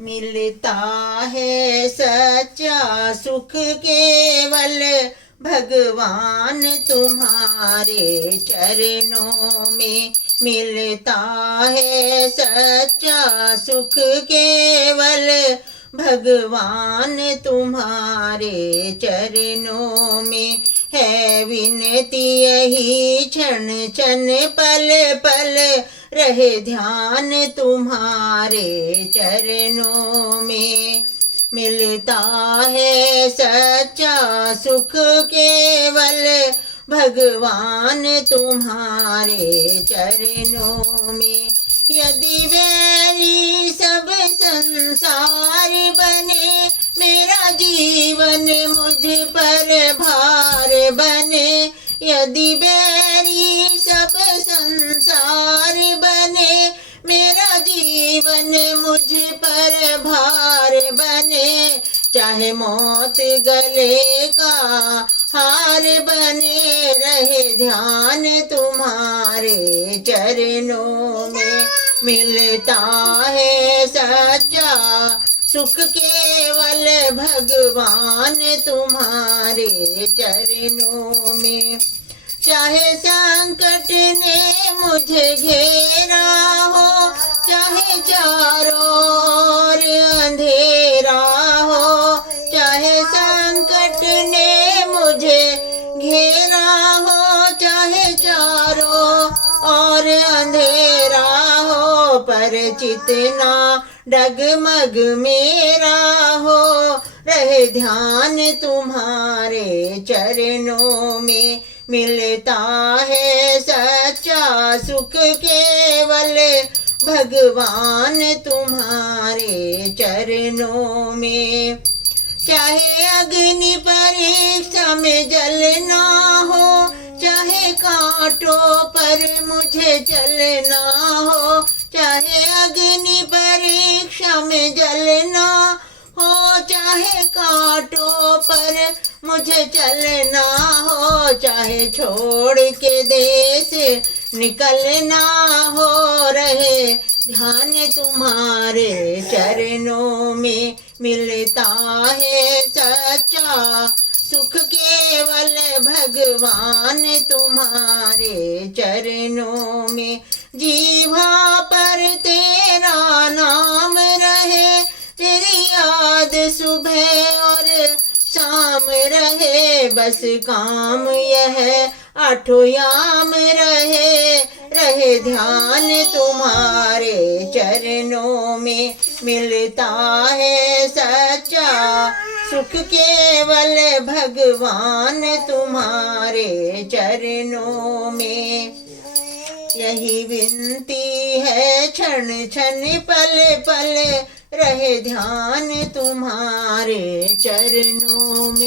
मिलता है सच्चा सुख केवल भगवान तुम्हारे चरणों में। मिलता है सच्चा सुख केवल भगवान तुम्हारे चरणों में। है विनती यही क्षण क्षण पल पल रहे ध्यान तुम्हारे चरणों में। मिलता है सच्चा सुख केवल भगवान तुम्हारे चरणों में। यदि वैरी सब संसार बने, मेरा जीवन मुझ पर भार बने। यदि वैरी सब संसार बने, मेरा जीवन मुझ पर भार बने। चाहे मौत गले का हार बने, रहे ध्यान तुम्हारे चरणों में। मिलता है सच्चा सुख केवल भगवान तुम्हारे चरणों में। चाहे संकट ने मुझे घेरा हो, चाहे चारों ओर अंधेरा हो। चाहे संकट ने मुझे घेरा हो, चाहे चारों ओर अंधेरा हो। पर चितना डगमग मेरा हो, रहे ध्यान तुम्हारे चरणों में। मिलता है सच्चा सुख केवल भगवान तुम्हारे चरणों में। चाहे अग्नि परीक्षा में जलना हो, चाहे कांटों पर मुझे चलना हो। चाहे अग्नि परीक्षा में जलना हो, चाहे कांटों पर मुझे चलना हो। चाहे छोड़ के देश निकलना हो, रहे ध्यान तुम्हारे चरणों में। मिलता है सच्चा सुख केवल भगवान तुम्हारे चरणों में। जीवा पर तेरा नाम रहे, तेरी याद सुबह और शाम रहे। बस काम यह आठों याम रहे, रहे ध्यान तुम्हारे चरणों में। मिलता है सच्चा सुख केवल भगवान तुम्हारे चरणों में। यही विनती है क्षण क्षण पल पल रहे ध्यान तुम्हारे चरणों में।